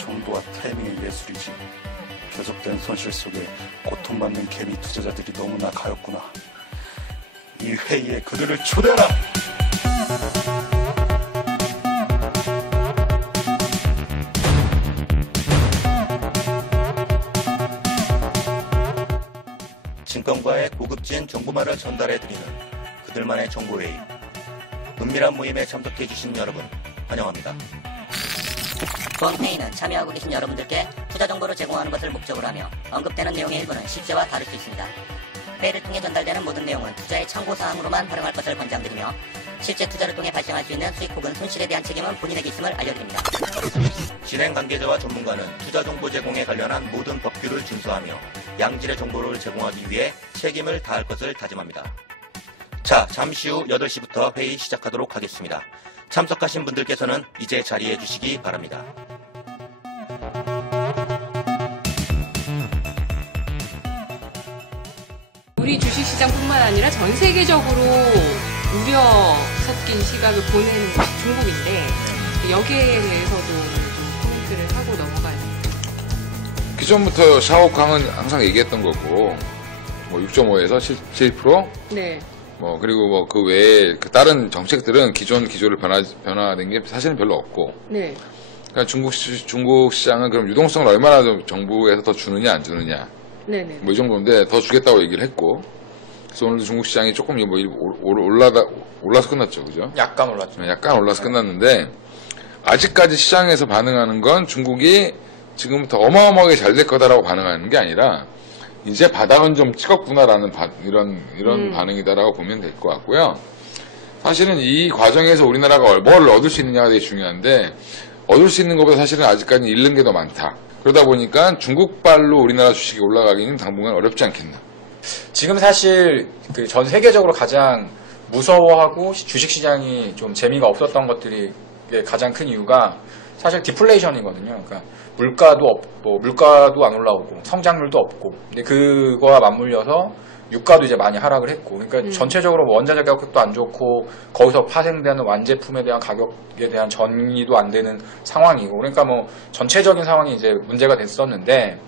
정보와 타이밍의 예술이지. 계속된 손실 속에 고통받는 개미 투자자들이 너무나 가였구나. 이 회의에 그들을 초대하라! 증권과의 고급진 정보만을 전달해드리는 그들만의 정보회의. 은밀한 모임에 참석해주신 여러분 환영합니다. 본 회의는 참여하고 계신 여러분들께 투자 정보를 제공하는 것을 목적으로 하며 언급되는 내용의 일부는 실제와 다를 수 있습니다. 회의를 통해 전달되는 모든 내용은 투자의 참고사항으로만 활용할 것을 권장드리며 실제 투자를 통해 발생할 수 있는 수익 혹은 손실에 대한 책임은 본인에게 있음을 알려드립니다. 진행 관계자와 전문가는 투자 정보 제공에 관련한 모든 법규를 준수하며 양질의 정보를 제공하기 위해 책임을 다할 것을 다짐합니다. 자, 잠시 후 8시부터 회의 시작하도록 하겠습니다. 참석하신 분들께서는 이제 자리해 주시기 바랍니다. 우리 주식시장뿐만 아니라 전 세계적으로 우려 섞인 시각을 보내는 것이 중국인데 여기에 대해서도 좀 코멘트를 하고 넘어가야 됩니다. 기존부터 샤오캉은 항상 얘기했던 거고 뭐 6.5에서 7%? 네. 뭐 그리고 뭐 그 외에 그 다른 정책들은 기존 기조를 변화된 게 사실은 별로 없고. 네. 그러니까 중국 시장은 그럼 유동성을 얼마나 좀 정부에서 더 주느냐 안 주느냐. 네네. 뭐 이 정도인데 더 주겠다고 얘기를 했고. 그래서 오늘도 중국 시장이 조금 뭐 올라서 끝났죠, 그죠? 약간 올랐죠. 네, 약간 올라서 끝났는데 아직까지 시장에서 반응하는 건 중국이 지금부터 어마어마하게 잘 될 거다라고 반응하는 게 아니라. 이제 바닥은 좀 찍었구나라는 이런 반응이다라고 보면 될 것 같고요. 사실은 이 과정에서 우리나라가 뭘 얻을 수 있느냐가 되게 중요한데 얻을 수 있는 것보다 사실은 아직까지 잃는 게 더 많다. 그러다 보니까 중국발로 우리나라 주식이 올라가기는 당분간 어렵지 않겠나. 지금 사실 그 전 세계적으로 가장 무서워하고 주식시장이 좀 재미가 없었던 것들이 가장 큰 이유가 사실 디플레이션이거든요. 그러니까 물가도 안 올라오고 성장률도 없고 근데 그거와 맞물려서 유가도 이제 많이 하락을 했고 그러니까 전체적으로 원자재 가격도 안 좋고 거기서 파생되는 완제품에 대한 가격에 대한 전이도 안 되는 상황이고 그러니까 뭐 전체적인 상황이 이제 문제가 됐었는데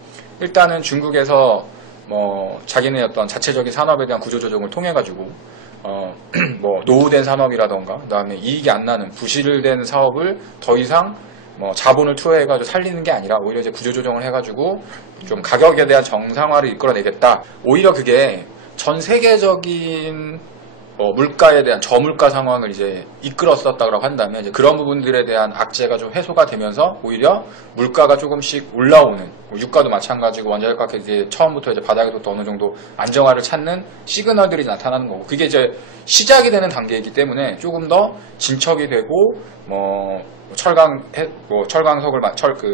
일단은 중국에서 뭐 자기네 어떤 자체적인 산업에 대한 구조조정을 통해 가지고 뭐 노후된 산업이라던가 그다음에 이익이 안 나는 부실된 사업을 더 이상 뭐 자본을 투여해가지고 살리는 게 아니라 오히려 이제 구조조정을 해가지고 좀 가격에 대한 정상화를 이끌어내겠다. 오히려 그게 전 세계적인 물가에 대한 저물가 상황을 이제 이끌었었다고 한다면 이제 그런 부분들에 대한 악재가 좀 해소가 되면서 오히려 물가가 조금씩 올라오는 유가도 마찬가지고 원자재 가격이 이제 처음부터 이제 바닥에서부터 어느 정도 안정화를 찾는 시그널들이 나타나는 거고 그게 이제 시작이 되는 단계이기 때문에 조금 더 진척이 되고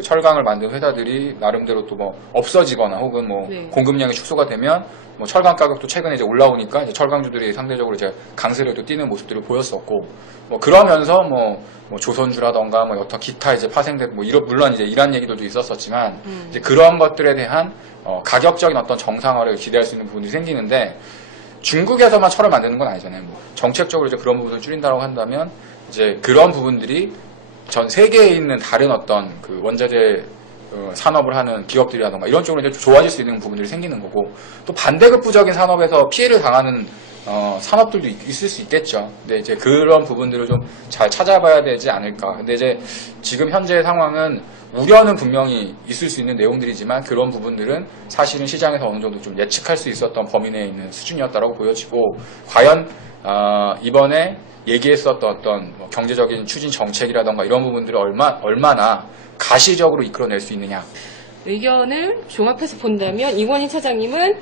철강을 만든 회사들이 나름대로 또 뭐 없어지거나 혹은 뭐 네. 공급량이 축소가 되면 뭐 철강 가격도 최근에 이제 올라오니까 이제 철강주들이 상대적으로 이제 강세를 또 띄는 모습들을 보였었고 뭐 그러면서 뭐 조선주라던가 뭐 여타 기타 이제 파생된 뭐 물론 이제 이란 얘기들도 있었었지만 이제 그런 것들에 대한 가격적인 어떤 정상화를 기대할 수 있는 부분이 생기는데 중국에서만 철을 만드는 건 아니잖아요. 뭐 정책적으로 이제 그런 부분을 줄인다고 한다면 이제 그런 부분들이 전 세계에 있는 다른 어떤 그 원자재 산업을 하는 기업들이라던가 이런 쪽으로 이제 좋아질 수 있는 부분들이 생기는 거고 또 반대급부적인 산업에서 피해를 당하는 산업들도 있을 수 있겠죠. 근데 이제 그런 부분들을 좀 잘 찾아봐야 되지 않을까. 근데 이제 지금 현재 상황은 우려는 분명히 있을 수 있는 내용들이지만 그런 부분들은 사실은 시장에서 어느 정도 좀 예측할 수 있었던 범위 내에 있는 수준이었다고 보여지고 과연 이번에 얘기했었던 어떤 경제적인 추진 정책이라던가 이런 부분들을 얼마나 가시적으로 이끌어낼 수 있느냐. 의견을 종합해서 본다면 이권희 차장님은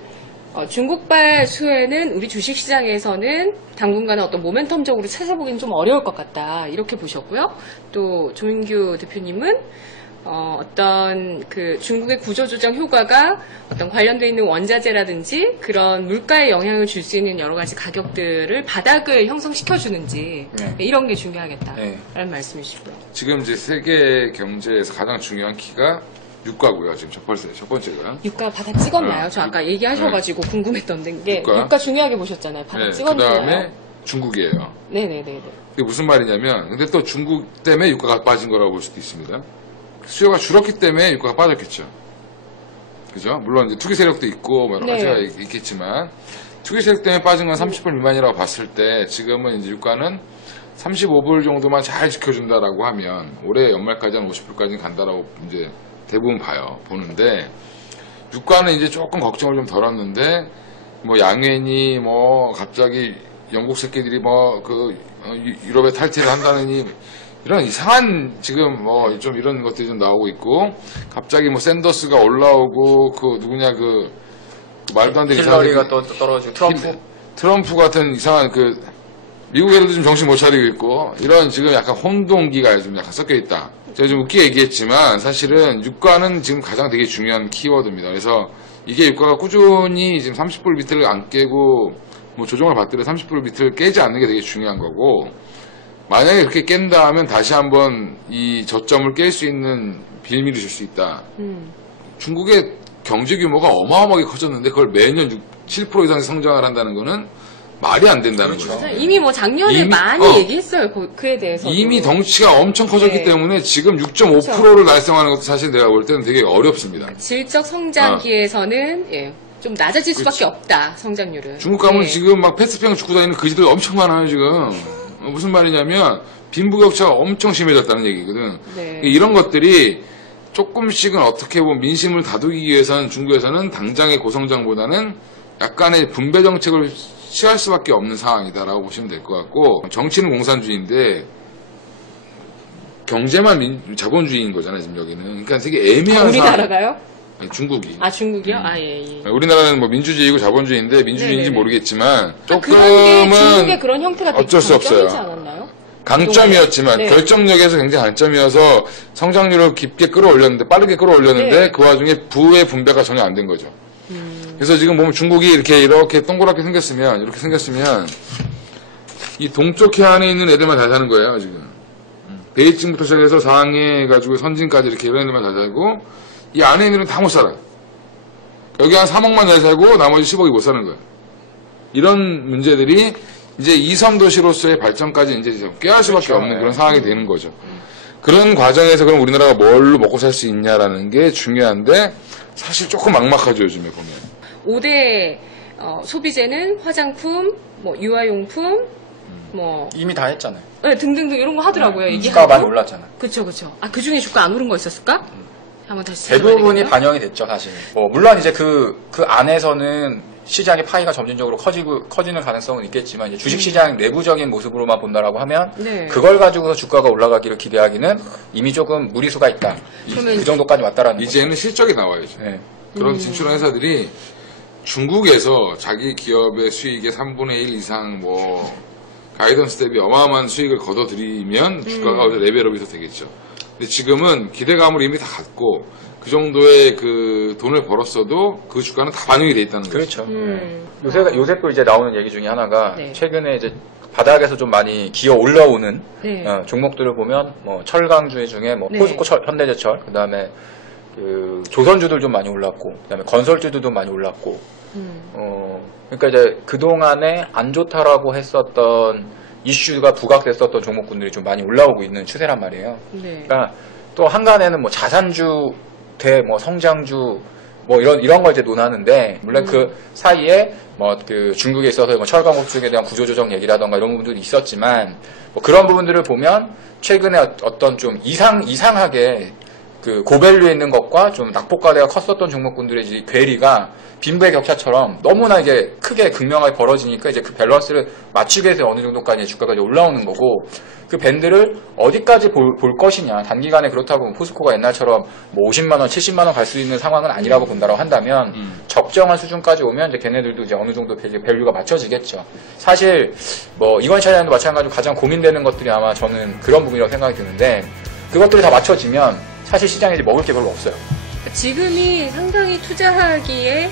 중국발 수혜는 우리 주식시장에서는 당분간은 어떤 모멘텀적으로 찾아보기는 좀 어려울 것 같다 이렇게 보셨고요. 또 조민규 대표님은 어떤 그 중국의 구조조정 효과가 어떤 관련되어 있는 원자재라든지 그런 물가에 영향을 줄 수 있는 여러 가지 가격들을 바닥을 형성시켜주는지 이런 게 중요하겠다라는 말씀이시고요. 지금 이제 세계 경제에서 가장 중요한 키가 유가고요. 지금 첫 번째가. 유가 바닥 찍었나요? 저 아까 얘기하셔가지고 궁금했던 게 유가 중요하게 보셨잖아요. 바닥 찍었나요? 그 다음에 중국이에요. 네네네. 그게 무슨 말이냐면 근데 또 중국 때문에 유가가 빠진 거라고 볼 수도 있습니다. 수요가 줄었기 때문에 유가가 빠졌겠죠. 그죠? 물론 이제 투기 세력도 있고 뭐 여러 가지가 네. 있겠지만 투기 세력 때문에 빠진 건 30불 미만이라고 봤을 때 지금은 이제 유가는 35불 정도만 잘 지켜준다라고 하면 올해 연말까지 한 50불까지 간다라고 이제 대부분 보는데 유가는 이제 조금 걱정을 좀 덜었는데 뭐 양회니 뭐 갑자기 영국 새끼들이 뭐 그 유럽에 탈퇴를 한다느니 이런 이상한 지금 뭐 좀 이런 것들이 좀 나오고 있고 갑자기 뭐 샌더스가 올라오고 그 누구냐 그 말도 안 되는 힐러리가 또 떨어지고 트럼프 같은 이상한 그 미국 애들도 좀 정신 못 차리고 있고 이런 지금 약간 혼동기가 좀 약간 섞여 있다. 제가 좀 웃기게 얘기했지만 사실은 유가는 지금 가장 되게 중요한 키워드입니다. 그래서 이게 유가가 꾸준히 지금 30불 밑을 안 깨고 뭐 조정을 받더라도 30불 밑을 깨지 않는 게 되게 중요한 거고 만약에 그렇게 깬다 하면 다시 한번 이 저점을 깰 수 있는 빌미를 줄 수 있다. 중국의 경제 규모가 어마어마하게 커졌는데 그걸 매년 7% 이상 성장을 한다는 거는 말이 안 된다는 거죠. 맞아요. 이미 뭐 작년에 이미- 많이 얘기했어요. 그에 대해서. 이미 덩치가 엄청 커졌기 네. 때문에 지금 6.5%를 달성하는 것도 사실 내가 볼 때는 되게 어렵습니다. 질적 성장기에서는 예, 좀 낮아질 수밖에 없다. 성장률은. 중국 가면 네. 지금 막 패스트평 죽고 다니는 그지들 엄청 많아요 지금. 무슨 말이냐면 빈부격차가 엄청 심해졌다는 얘기거든. 네. 이런 것들이 조금씩은 어떻게 보면 민심을 다독이기 위해서는 중국에서는 당장의 고성장보다는 약간의 분배 정책을 취할 수밖에 없는 상황이다라고 보시면 될 것 같고 정치는 공산주의인데 경제만 자본주의인 거잖아요 지금 여기는. 그러니까 되게 애매한 우리나라가요? 아니, 중국이. 아 중국이요? 아 예. 예. 우리나라는 뭐 민주주의고 자본주의인데 민주주의인지 네네네. 모르겠지만 아, 그런 게 중국의 조금은 그런 형태가 되게 어쩔 수 없어요. 강점이지 않았나요? 강점이었지만 네. 결정력에서 굉장히 단점이어서 성장률을 깊게 끌어올렸는데 빠르게 끌어올렸는데 네. 그 와중에 부의 분배가 전혀 안 된 거죠. 그래서 지금 보면 중국이 이렇게 동그랗게 생겼으면 이렇게 생겼으면 이 동쪽 해안에 있는 애들만 잘 사는 거예요 지금. 베이징부터 시작해서 상해 가지고 선진까지 이렇게 이런 애들만 잘 살고 이 안에 있는 애들은 다 못 살아. 여기 한 3억만 잘 살고 나머지 10억이 못 사는 거예요. 이런 문제들이 이제 2섬 도시로서의 발전까지 이제 좀 꾀할 수밖에 그렇죠. 없는 그런 상황이 되는 거죠. 그런 과정에서 그럼 우리나라가 뭘로 먹고 살 수 있냐라는 게 중요한데 사실 조금 막막하죠 요즘에 보면. 5대 소비재는 화장품, 뭐 유아용품, 뭐 이미 다 했잖아요. 네, 등등등 이런 거 하더라고요. 주가가 많이 올랐잖아. 그쵸. 아, 그 중에 주가 안 오른 거 있었을까? 한번 다시 대부분이 찾아봐야 되겠네요. 반영이 됐죠, 사실. 뭐, 물론 이제 그 안에서는 시장의 파이가 점진적으로 커지는 가능성은 있겠지만, 이제 주식시장 내부적인 모습으로만 본다라고 하면, 네. 그걸 가지고서 주가가 올라가기를 기대하기는 이미 조금 무리수가 있다. 그러면 그 정도까지 왔다라는 거죠. 이제는 실적이 나와야죠. 네. 그런 진출한 회사들이 중국에서 자기 기업의 수익의 3분의 1 이상 뭐 가이던스 대비 어마어마한 수익을 거둬들이면 주가가 레벨업이 더 되겠죠. 근데 지금은 기대감을 이미 다 갖고 그 정도의 그 돈을 벌었어도 그 주가는 다 반영이 돼 있다는 거죠. 그렇죠. 요새 또 이제 나오는 얘기 중에 하나가 네. 최근에 이제 바닥에서 좀 많이 기어 올라오는 네. 종목들을 보면 뭐 철강주 중에 뭐 네. 포스코 현대제철, 그다음에 그 조선주들 좀 많이 올랐고, 그다음에 건설주들도 많이 올랐고, 그러니까 이제 그 동안에 안 좋다라고 했었던 이슈가 부각됐었던 종목군들이 좀 많이 올라오고 있는 추세란 말이에요. 네. 그러니까 또 한간에는 뭐 자산주 대 뭐 성장주 뭐 이런 걸 이제 논하는데 물론 그 사이에 뭐 그 중국에 있어서 뭐 철강업 쪽에 대한 구조조정 얘기라던가 이런 부분들이 있었지만 뭐 그런 부분들을 보면 최근에 어떤 좀 이상하게 그 고밸류에 있는 것과 좀 낙폭과대가 컸었던 종목군들의 이제 괴리가 빈부의 격차처럼 너무나 이제 크게 극명하게 벌어지니까 이제 그 밸런스를 맞추기 위해서 어느 정도까지 주가가 이제 올라오는 거고 그 밴드를 어디까지 볼 것이냐. 단기간에 그렇다고 포스코가 옛날처럼 뭐 50만원, 70만원 갈 수 있는 상황은 아니라고 본다고 한다면 적정한 수준까지 오면 이제 걔네들도 이제 어느 정도 밸류가 맞춰지겠죠. 사실 뭐 이건 차량도 마찬가지로 가장 고민되는 것들이 아마 저는 그런 부분이라고 생각이 드는데 그것들이 다 맞춰지면 사실 시장에 이제 먹을 게 별로 없어요. 지금이 상당히 투자하기에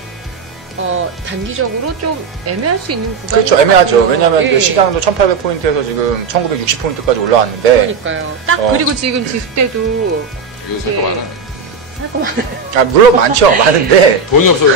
단기적으로 좀 애매할 수 있는 구간이 그렇죠. 애매하죠. 왜냐하면 예. 이제 시장도 1800포인트에서 지금 1960포인트까지 올라왔는데 그러니까요. 딱 그리고 지금 지수대도 이거 살거 많아. 살 거 많아요. 물론 많죠. 많은데 돈이 없어요.